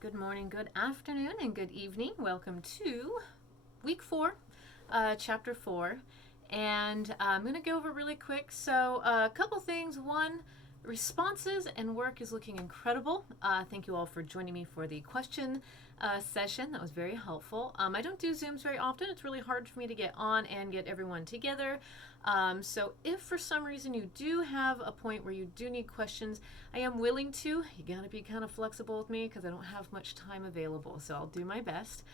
good morning, good afternoon, and good evening. Welcome to week 4, chapter 4. And I'm going to go over really quick. So, a couple things. One, responses and work is looking incredible. Thank you all for joining me for the question session. That was very helpful. I don't do Zooms very often. It's really hard for me to get on and get everyone together. So if for some reason you do have a point where you do need questions, I am willing to. You got to be kind of flexible with me because I don't have much time available. So I'll do my best.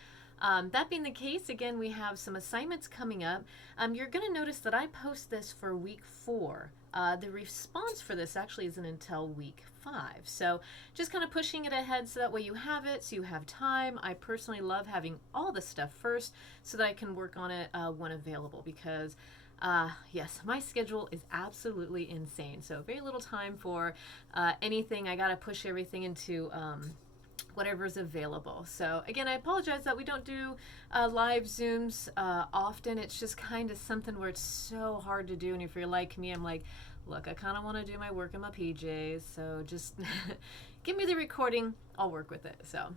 That being the case, again, we have some assignments coming up. You're going to notice that I post this for week 4. The response for this actually isn't until week 5. So just kind of pushing it ahead so that way you have it, so you have time. I personally love having all the stuff first so that I can work on it when available because yes, my schedule is absolutely insane. So very little time for anything. I got to push everything into whatever's available. So again, I apologize that we don't do live Zooms often. It's just kind of something where it's so hard to do. And if you're like me, I'm like, look, I kind of want to do my work in my PJs. So just give me the recording. I'll work with it. So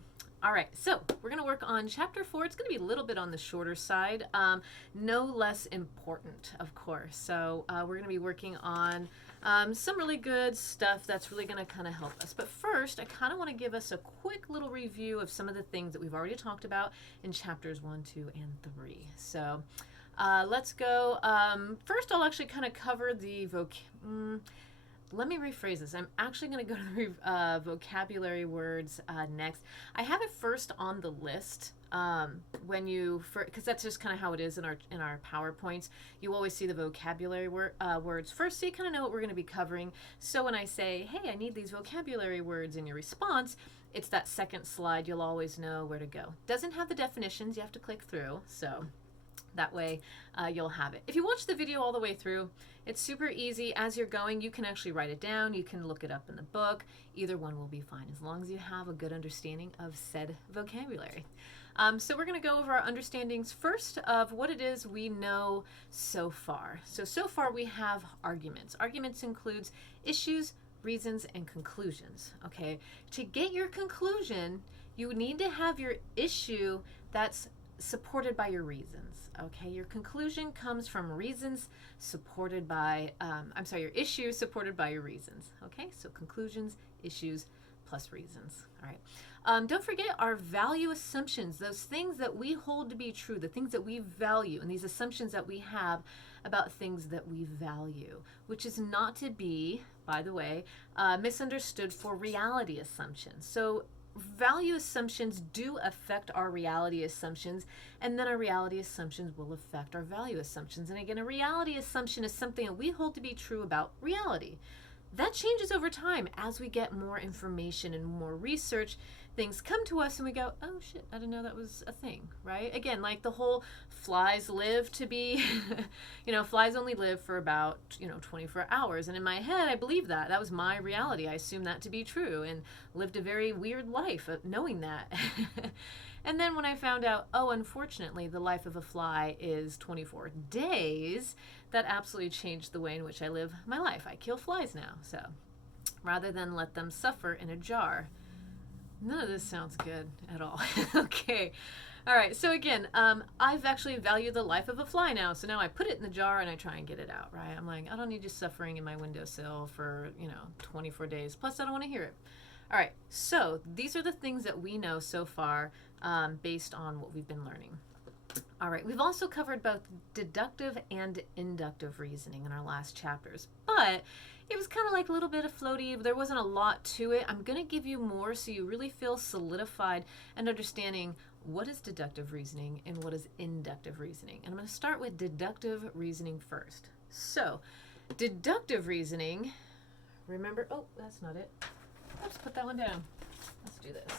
all right, so we're going to work on chapter 4. It's going to be a little bit on the shorter side, no less important, of course. So we're going to be working on some really good stuff that's really going to kind of help us. But first, I kind of want to give us a quick little review of some of the things that we've already talked about in chapters 1, 2, and 3. So let's go. First, I'll actually kind of cover the let me rephrase this. I'm actually going to go to the vocabulary words next. I have it first on the list because that's just kind of how it is in our PowerPoints. You always see the vocabulary words first, so you kind of know what we're going to be covering. So when I say, hey, I need these vocabulary words in your response, it's that second slide. You'll always know where to go. Doesn't have the definitions. You have to click through. So that way you'll have it. If you watch the video all the way through, it's super easy. As you're going, you can actually write it down. You can look it up in the book. Either one will be fine as long as you have a good understanding of said vocabulary. So we're going to go over our understandings first of what it is we know so far. So far we have arguments. Arguments includes issues, reasons, and conclusions. Okay. To get your conclusion, you need to have your issue that's supported by your reasons. Okay, your conclusion comes from reasons supported by, your issue supported by your reasons. Okay, so conclusions, issues, plus reasons. All right. Don't forget our value assumptions, those things that we hold to be true, the things that we value, and these assumptions that we have about things that we value, which is not to be, by the way, misunderstood for reality assumptions. So value assumptions do affect our reality assumptions, and then our reality assumptions will affect our value assumptions. And again, a reality assumption is something that we hold to be true about reality. That changes over time as we get more information and more research. Things come to us and we go, oh shit, I didn't know that was a thing, right? Again, like the whole flies live to be, flies only live for about, 24 hours. And in my head, I believe that. That was my reality. I assumed that to be true and lived a very weird life knowing that. And then when I found out, oh, unfortunately, the life of a fly is 24 days, that absolutely changed the way in which I live my life. I kill flies now. So rather than let them suffer in a jar. None of this sounds good at all. Okay. All right. So again, I've actually valued the life of a fly now. So now I put it in the jar and I try and get it out, right? I'm like, I don't need you suffering in my windowsill for, 24 days. Plus, I don't want to hear it. All right. So these are the things that we know so far based on what we've been learning. All right, we've also covered both deductive and inductive reasoning in our last chapters, but it was kind of like a little bit of floaty. There wasn't a lot to it. I'm going to give you more so you really feel solidified and understanding what is deductive reasoning and what is inductive reasoning. And I'm going to start with deductive reasoning first. So, deductive reasoning, remember, oh, that's not it. Let's put that one down. Let's do this.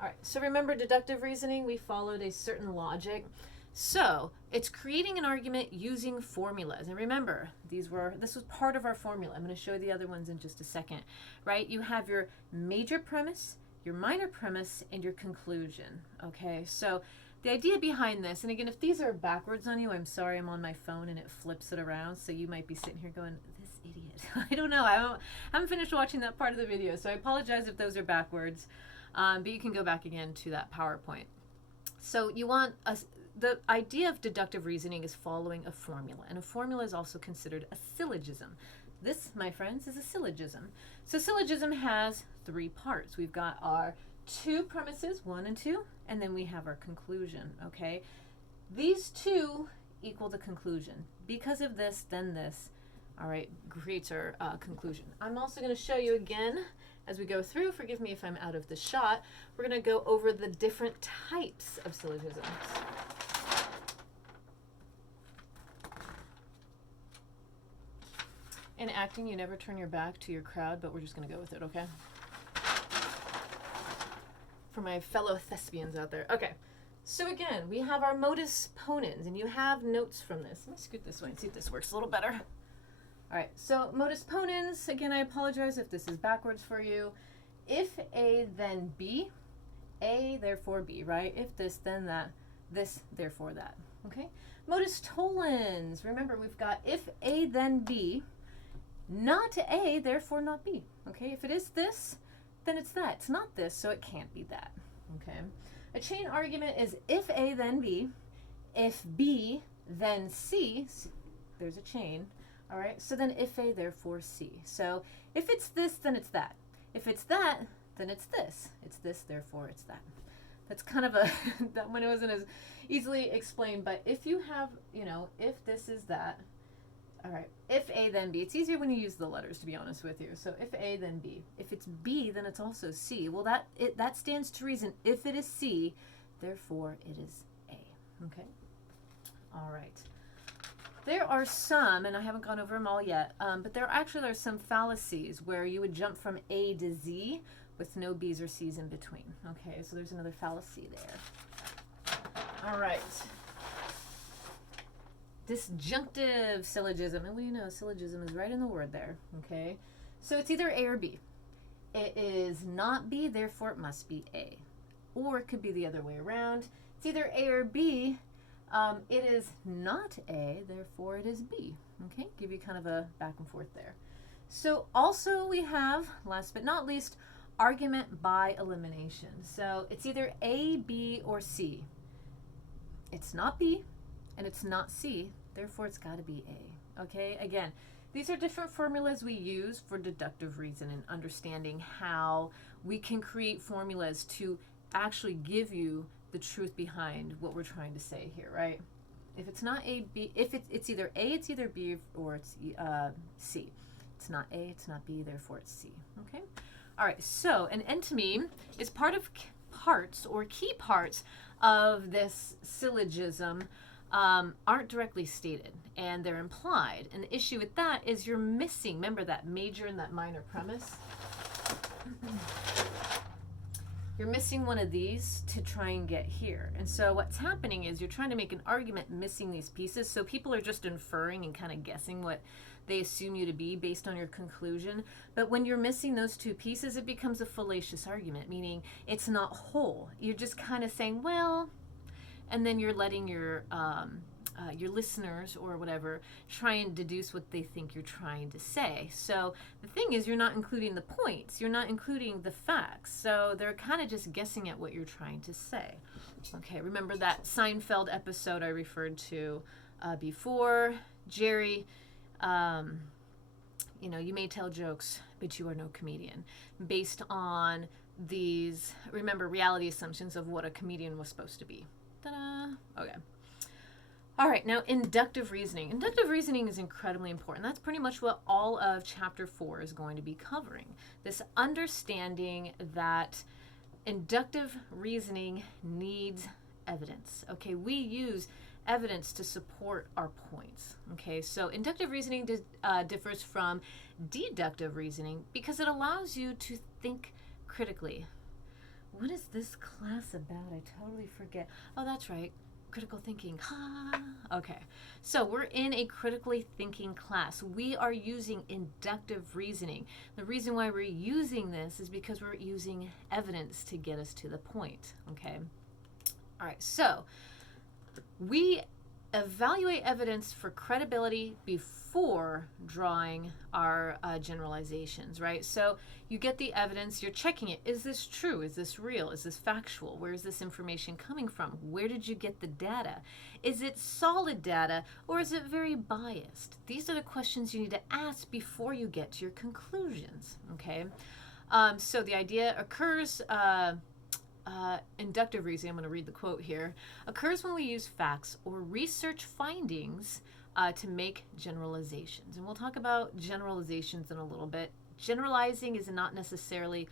All right, so remember deductive reasoning, we followed a certain logic. So it's creating an argument using formulas. And remember, this was part of our formula. I'm going to show you the other ones in just a second, right? You have your major premise, your minor premise, and your conclusion, okay? So the idea behind this, and again, if these are backwards on you, I'm sorry, I'm on my phone and it flips it around, so you might be sitting here going, this idiot. I don't know, I haven't finished watching that part of the video, so I apologize if those are backwards. but you can go back again to that PowerPoint. So you want the idea of deductive reasoning is following a formula, and a formula is also considered a syllogism. This, my friends, is a syllogism. So syllogism has three parts. We've got our two premises, 1 and 2, and then we have our conclusion, okay? These two equal the conclusion. Because of this, then this, all right, creates our conclusion. I'm also going to show you again as we go through. Forgive me if I'm out of the shot. We're going to go over the different types of syllogisms. In acting, you never turn your back to your crowd, but we're just going to go with it, okay? For my fellow thespians out there. Okay, so again, we have our modus ponens, and you have notes from this. Let me scoot this way and see if this works a little better. All right, so modus ponens, again, I apologize if this is backwards for you. If A, then B, A, therefore B, right? If this, then that, this, therefore that, okay? Modus tollens, remember we've got if A, then B, not A, therefore not B, okay? If it is this, then it's that. It's not this, so it can't be that, okay? A chain argument is if A, then B, if B, then C, there's a chain, all right? So then if A, therefore C. So if it's this, then it's that. If it's that, then it's this. It's this, therefore it's that. That's kind of a, that one wasn't as easily explained, but if you have, you know, if this is that, all right, if A, then B. It's easier when you use the letters, to be honest with you. So if A, then B. If it's B, then it's also C. Well, that stands to reason. If it is C, therefore it is A. Okay? All right. There are some, and I haven't gone over them all yet, but there are some fallacies where you would jump from A to Z with no B's or C's in between. Okay, so there's another fallacy there. All right. Disjunctive syllogism, and we know syllogism is right in the word there, okay? So it's either A or B. It is not B, therefore it must be A. Or it could be the other way around. It's either A or B. It is not A, therefore it is B, okay? Give you kind of a back and forth there. So also we have, last but not least, argument by elimination. So it's either A, B, or C. It's not B, and it's not C, therefore it's got to be A, okay? Again, these are different formulas we use for deductive reason and understanding how we can create formulas to actually give you the truth behind what we're trying to say here, right? If it's not A, B, if it's either A, it's either B, or it's C. It's not A, it's not B, therefore it's C, okay? All right, so an entomy is part of parts or key parts of this syllogism aren't directly stated, and they're implied. And the issue with that is you're missing, remember that major and that minor premise? You're missing one of these to try and get here. And so what's happening is you're trying to make an argument missing these pieces, so people are just inferring and kind of guessing what they assume you to be based on your conclusion. But when you're missing those two pieces, it becomes a fallacious argument, meaning it's not whole. You're just kind of saying, well, and then you're letting your listeners or whatever try and deduce what they think you're trying to say. So the thing is, you're not including the points, you're not including the facts, so they're kind of just guessing at what you're trying to say. Okay, remember that Seinfeld episode I referred to before? Jerry, you know, you may tell jokes, but you are no comedian, based on these, remember, reality assumptions of what a comedian was supposed to be. Ta-da! Okay. All right, now inductive reasoning. Inductive reasoning is incredibly important. That's pretty much what all of Chapter 4 is going to be covering. This understanding that inductive reasoning needs evidence. Okay, we use evidence to support our points. Okay, so inductive reasoning differs from deductive reasoning because it allows you to think critically. What is this class about? I totally forget. Oh, that's right. Critical thinking. Ha. Okay. So we're in a critically thinking class. We are using inductive reasoning. The reason why we're using this is because we're using evidence to get us to the point. Okay. All right. So we evaluate evidence for credibility before drawing our generalizations, right? So you get the evidence, you're checking it. Is this true? Is this real? Is this factual? Where is this information coming from? Where did you get the data? Is it solid data or is it very biased? These are the questions you need to ask before you get to your conclusions, okay? So the idea occurs, inductive reasoning, I'm going to read the quote here, occurs when we use facts or research findings to make generalizations. And we'll talk about generalizations in a little bit. Generalizing is not necessarily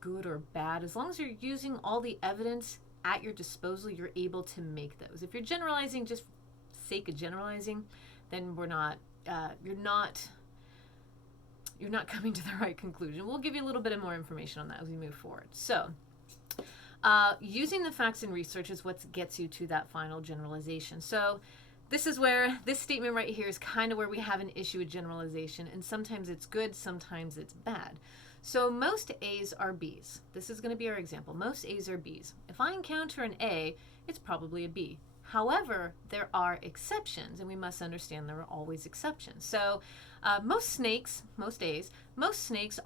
good or bad. As long as you're using all the evidence at your disposal, you're able to make those. If you're generalizing just for sake of generalizing, then you're not coming to the right conclusion. We'll give you a little bit of more information on that as we move forward. So using the facts and research is what gets you to that final generalization. So this is where this statement right here is kind of where we have an issue with generalization, and sometimes it's good, sometimes it's bad. So most A's are B's. This is going to be our example. Most A's are B's. If I encounter an A, it's probably a B. However, there are exceptions, and we must understand there are always exceptions. So most A's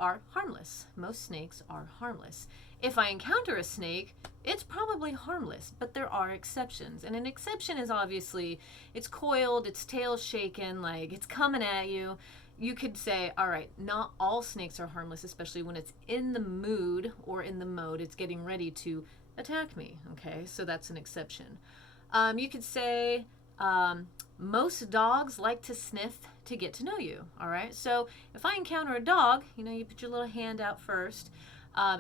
are harmless. Most snakes are harmless. If I encounter a snake, it's probably harmless, but there are exceptions. And an exception is obviously, it's coiled, its tail shaken, like it's coming at you. You could say, all right, not all snakes are harmless, especially when it's in the mood or in the mode it's getting ready to attack me, okay? So that's an exception. You could say, most dogs like to sniff to get to know you, all right? So if I encounter a dog, you put your little hand out first,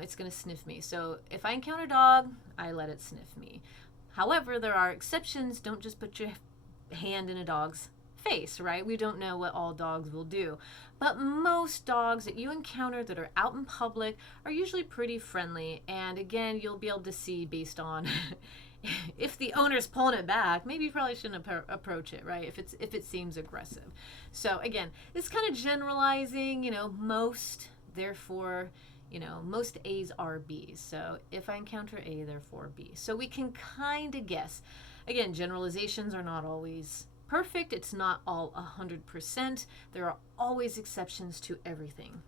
it's going to sniff me. So if I encounter a dog, I let it sniff me. However, there are exceptions. Don't just put your hand in a dog's face, right? We don't know what all dogs will do. But most dogs that you encounter that are out in public are usually pretty friendly. And again, you'll be able to see based on if the owner's pulling it back, maybe you probably shouldn't approach it, right? If it seems aggressive. So again, it's kind of generalizing, most, therefore, most A's are B's. So if I encounter A, therefore B. So we can kind of guess. Again, generalizations are not always perfect. It's not all 100%. There are always exceptions to everything.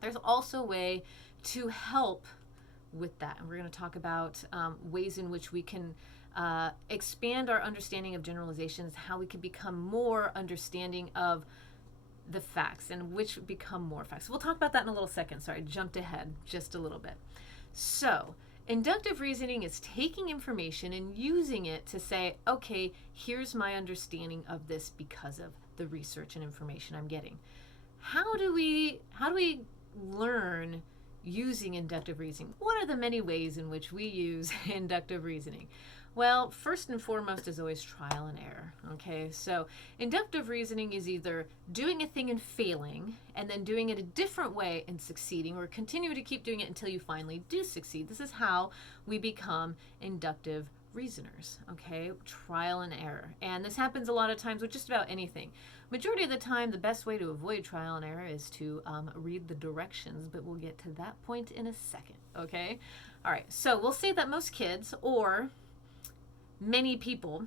There's also a way to help with that. And we're going to talk about ways in which we can expand our understanding of generalizations, how we can become more understanding of the facts and which become more facts. We'll talk about that in a little second. Sorry, I jumped ahead just a little bit. So inductive reasoning is taking information and using it to say, okay, here's my understanding of this because of the research and information I'm getting. How do we learn using inductive reasoning? What are the many ways in which we use inductive reasoning? Well, first and foremost is always trial and error, okay? So inductive reasoning is either doing a thing and failing and then doing it a different way and succeeding, or continue to keep doing it until you finally do succeed. This is how we become inductive reasoners, okay? Trial and error. And this happens a lot of times with just about anything. Majority of the time, the best way to avoid trial and error is to read the directions, but we'll get to that point in a second, okay? All right, so we'll say that most kids, or many people,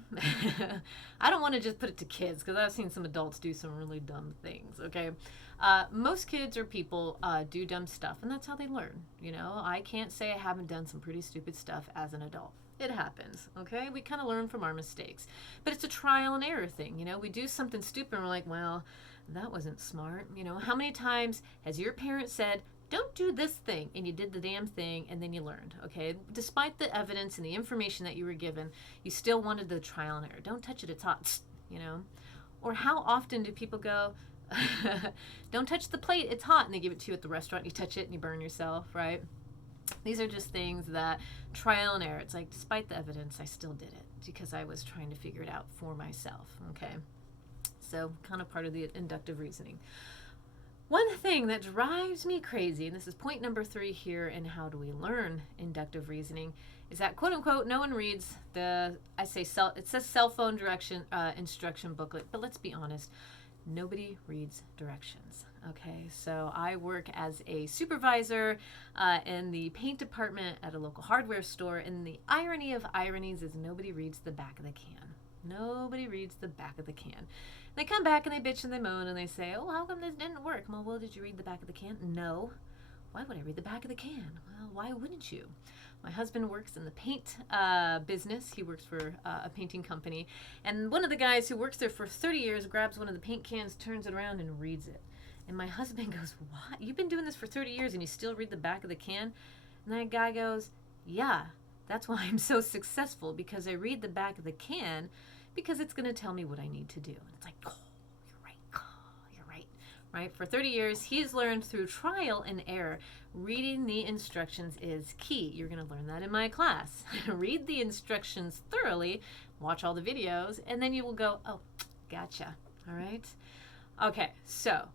I don't want to just put it to kids because I've seen some adults do some really dumb things, okay? Most kids or people do dumb stuff, and that's how they learn, I can't say I haven't done some pretty stupid stuff as an adult. It happens, okay? We kind of learn from our mistakes. But it's a trial and error thing, We do something stupid and we're like, well, that wasn't smart. How many times has your parent said, don't do this thing, and you did the damn thing, and then you learned, okay? Despite the evidence and the information that you were given, you still wanted the trial and error. Don't touch it, it's hot, Or how often do people go, don't touch the plate, it's hot, and they give it to you at the restaurant, you touch it and you burn yourself, right? These are just things that trial and error. It's like, despite the evidence, I still did it because I was trying to figure it out for myself, okay? So kind of part of the inductive reasoning. One thing that drives me crazy, and this is point number 3 here in how do we learn inductive reasoning, is that, quote unquote, no one reads it says cell phone instruction booklet, but let's be honest, nobody reads directions. Okay, so I work as a supervisor in the paint department at a local hardware store, and the irony of ironies is nobody reads the back of the can. Nobody reads the back of the can. They come back and they bitch and they moan and they say, oh, how come this didn't work? Well, did you read the back of the can? No. Why would I read the back of the can? Well, why wouldn't you? My husband works in the paint business. He works for a painting company. And one of the guys who works there for 30 years grabs one of the paint cans, turns it around, and reads it. And my husband goes, what? You've been doing this for 30 years and you still read the back of the can? And that guy goes, yeah, that's why I'm so successful, because I read the back of the can because it's going to tell me what I need to do. And it's like, oh, you're right. Oh, you're right. Right? For 30 years, he's learned through trial and error. Reading the instructions is key. You're going to learn that in my class. Read the instructions thoroughly, watch all the videos, and then you will go, oh, gotcha. All right? Okay, so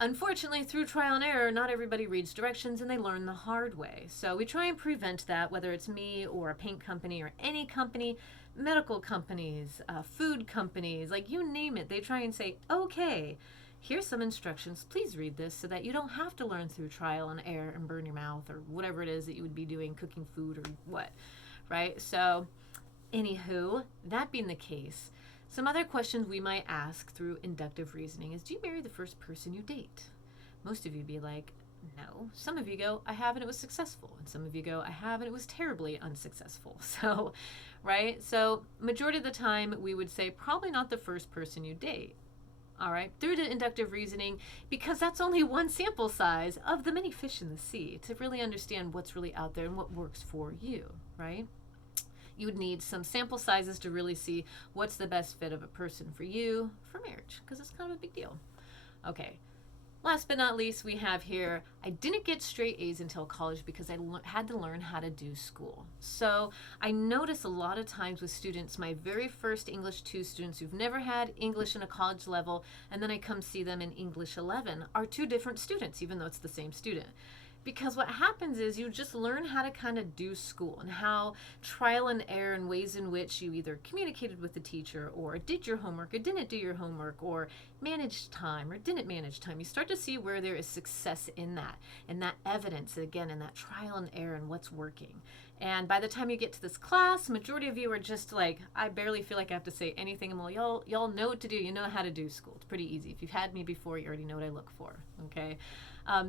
unfortunately, through trial and error, not everybody reads directions and they learn the hard way. So we try and prevent that, whether it's me or a paint company or any company, medical companies, food companies, like you name it. They try and say, okay, here's some instructions. Please read this so that you don't have to learn through trial and error and burn your mouth or whatever it is that you would be doing, cooking food or what, right? So anywho, that being the case, some other questions we might ask through inductive reasoning is, do you marry the first person you date? Most of you be like, no. Some of you go, I have and it was successful. And some of you go, I have and it was terribly unsuccessful. So, right? So majority of the time we would say probably not the first person you date. All right, through to inductive reasoning, because that's only one sample size of the many fish in the sea to really understand what's really out there and what works for you, right? You would need some sample sizes to really see what's the best fit of a person for you for marriage, because it's kind of a big deal. Okay, last but not least, we have here, I didn't get straight A's until college because I had to learn how to do school. So I notice a lot of times with students, my very first English 2 students who've never had English in a college level, and then I come see them in English 11, are 2 different students, even though it's the same student. Because what happens is you just learn how to kind of do school and how trial and error and ways in which you either communicated with the teacher or did your homework or didn't do your homework or managed time or didn't manage time. You start to see where there is success in that and that evidence, again, in that trial and error and what's working. And by the time you get to this class, majority of you are just like, I barely feel like I have to say anything. I'm like, y'all know what to do. You know how to do school. It's pretty easy. If you've had me before, you already know what I look for, okay?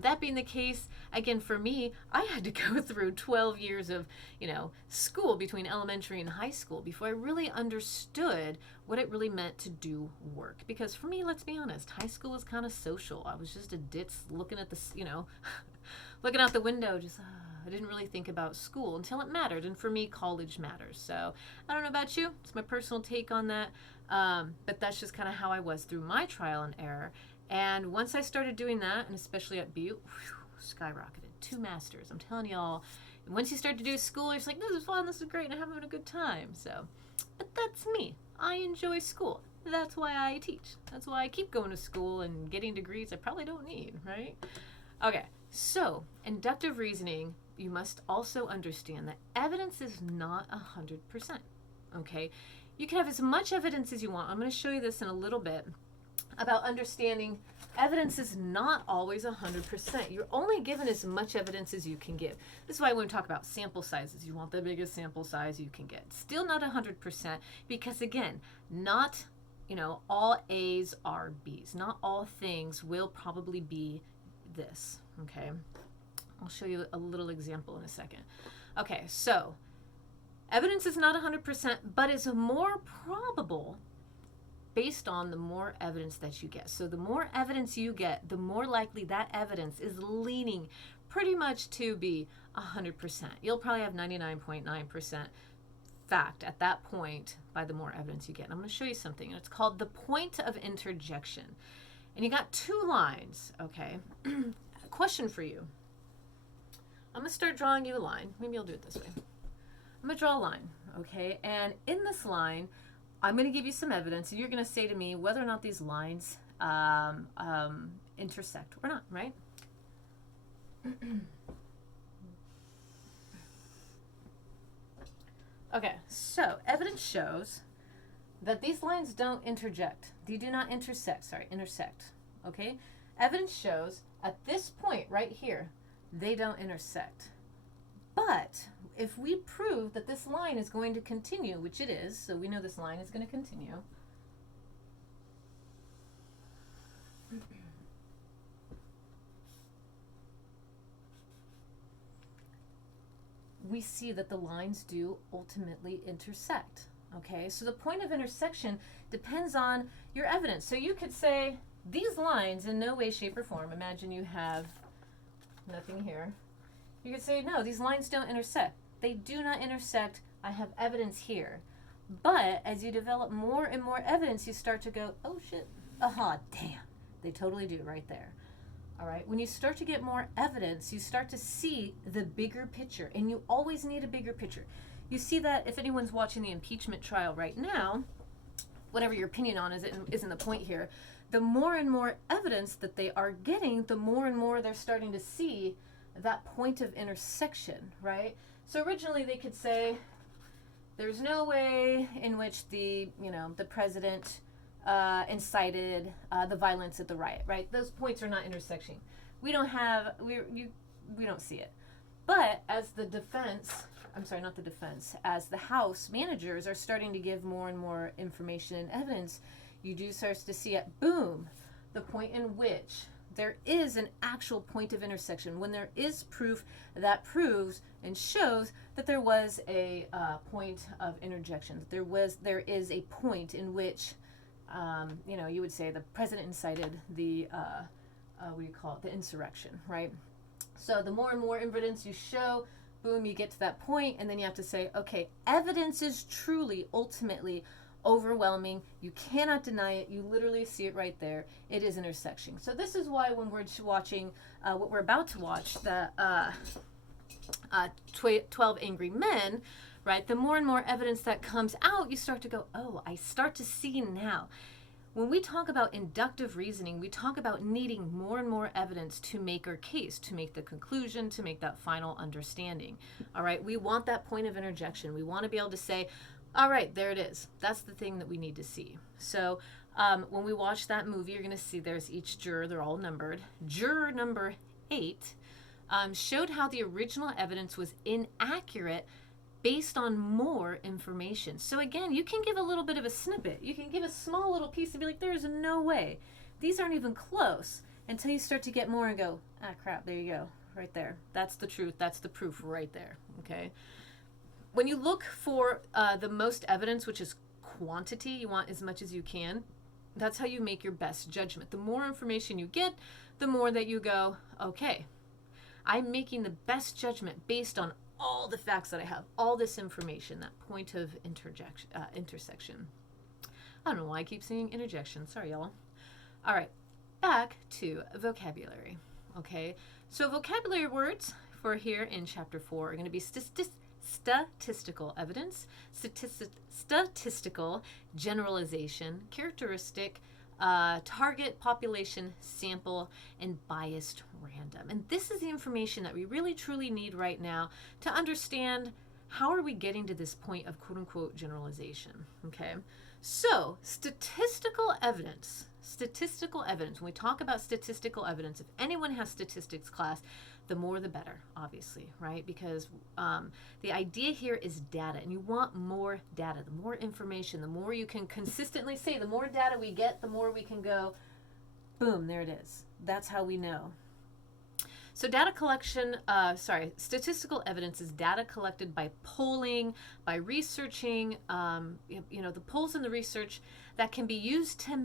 That being the case, again, for me, I had to go through 12 years of, school between elementary and high school before I really understood what it really meant to do work. Because for me, let's be honest, high school was kind of social. I was just a ditz looking at the, looking out the window, just, I didn't really think about school until it mattered. And for me, college matters. So I don't know about you. It's my personal take on that. But that's just kind of how I was through my trial and error. And once I started doing that, and especially at Butte, skyrocketed. 2 masters. I'm telling y'all, once you start to do school, you're just like, this is fun, this is great, and I'm having a good time. So, but that's me. I enjoy school. That's why I teach. That's why I keep going to school and getting degrees I probably don't need, right? Okay, so inductive reasoning, you must also understand that evidence is not 100%, okay? You can have as much evidence as you want. I'm going to show you this in a little bit about understanding evidence is not always 100%. You're only given as much evidence as you can give. This is why when we talk about sample sizes, you want the biggest sample size you can get. Still not 100% because, again, not, all A's are B's. Not all things will probably be this, okay? I'll show you a little example in a second. Okay, so evidence is not 100%, but is more probable based on the more evidence that you get. So the more evidence you get, the more likely that evidence is leaning pretty much to be 100%. You'll probably have 99.9% fact at that point by the more evidence you get. And I'm going to show you something. It's called the point of interjection. And you got 2 lines, okay? A question for you. I'm going to start drawing you a line. Maybe I'll do it this way. I'm going to draw a line, okay? And in this line, I'm going to give you some evidence, and you're going to say to me whether or not these lines intersect or not, right? Okay, so evidence shows that these lines don't intersect. They do not intersect, okay? Evidence shows at this point right here, they don't intersect. But if we prove that this line is going to continue, which it is, so we know this line is going to continue, we see that the lines do ultimately intersect. Okay, so the point of intersection depends on your evidence. So you could say these lines in no way, shape, or form, imagine you have nothing here. You could say, no, these lines don't intersect. They do not intersect. I have evidence here. But as you develop more and more evidence, you start to go, oh shit, aha, damn. They totally do right there. All right, when you start to get more evidence, you start to see the bigger picture, and you always need a bigger picture. You see that if anyone's watching the impeachment trial right now, whatever your opinion on isn't the point here, the more and more evidence that they are getting, the more and more they're starting to see that point of intersection, right? So originally they could say, there's no way in which the president incited the violence at the riot, right? Those points are not intersecting. We don't see it. But as the defense, as the House managers are starting to give more and more information and evidence, you do start to see it, boom, the point in which there is an actual point of intersection. When there is proof that proves and shows that there was a point of interjection, there is a point in which you would say the president incited the the insurrection, right? So the more and more evidence you show, boom, you get to that point, and then you have to say, okay, evidence is truly, ultimately overwhelming. You cannot deny it. You literally see it right there. It is intersecting. So this is why when we're watching what we're about to watch, the 12 Angry Men, right, the more and more evidence that comes out, you start to go, oh, I start to see now. When we talk about inductive reasoning, we talk about needing more and more evidence to make our case, to make the conclusion, to make that final understanding. All right, we want that point of interjection. We want to be able to say, all right, there it is. That's the thing that we need to see. So when we watch that movie, you're going to see there's each juror. They're all numbered. Juror number 8 showed how the original evidence was inaccurate based on more information. So again, you can give a little bit of a snippet. You can give a small little piece and be like, there's no way. These aren't even close, until you start to get more and go, ah, crap, there you go, right there. That's the truth. That's the proof right there, okay? When you look for the most evidence, which is quantity, you want as much as you can. That's how you make your best judgment. The more information you get, the more that you go, okay, I'm making the best judgment based on all the facts that I have, all this information, that point of intersection. I don't know why I keep saying interjection. Sorry, y'all. All right, back to vocabulary. Okay, so vocabulary words for here in chapter 4 are going to be statistical evidence, statistical generalization, characteristic, target, population, sample, and biased random. And this is the information that we really truly need right now to understand how are we getting to this point of quote unquote generalization. Okay, so statistical evidence, when we talk about statistical evidence, if anyone has statistics class, the more the better, obviously, right? Because the idea here is data, and you want more data. The more information, the more you can consistently say, the more data we get, the more we can go, boom, there it is. That's how we know. So statistical evidence is data collected by polling, by researching, the polls and the research that can be used to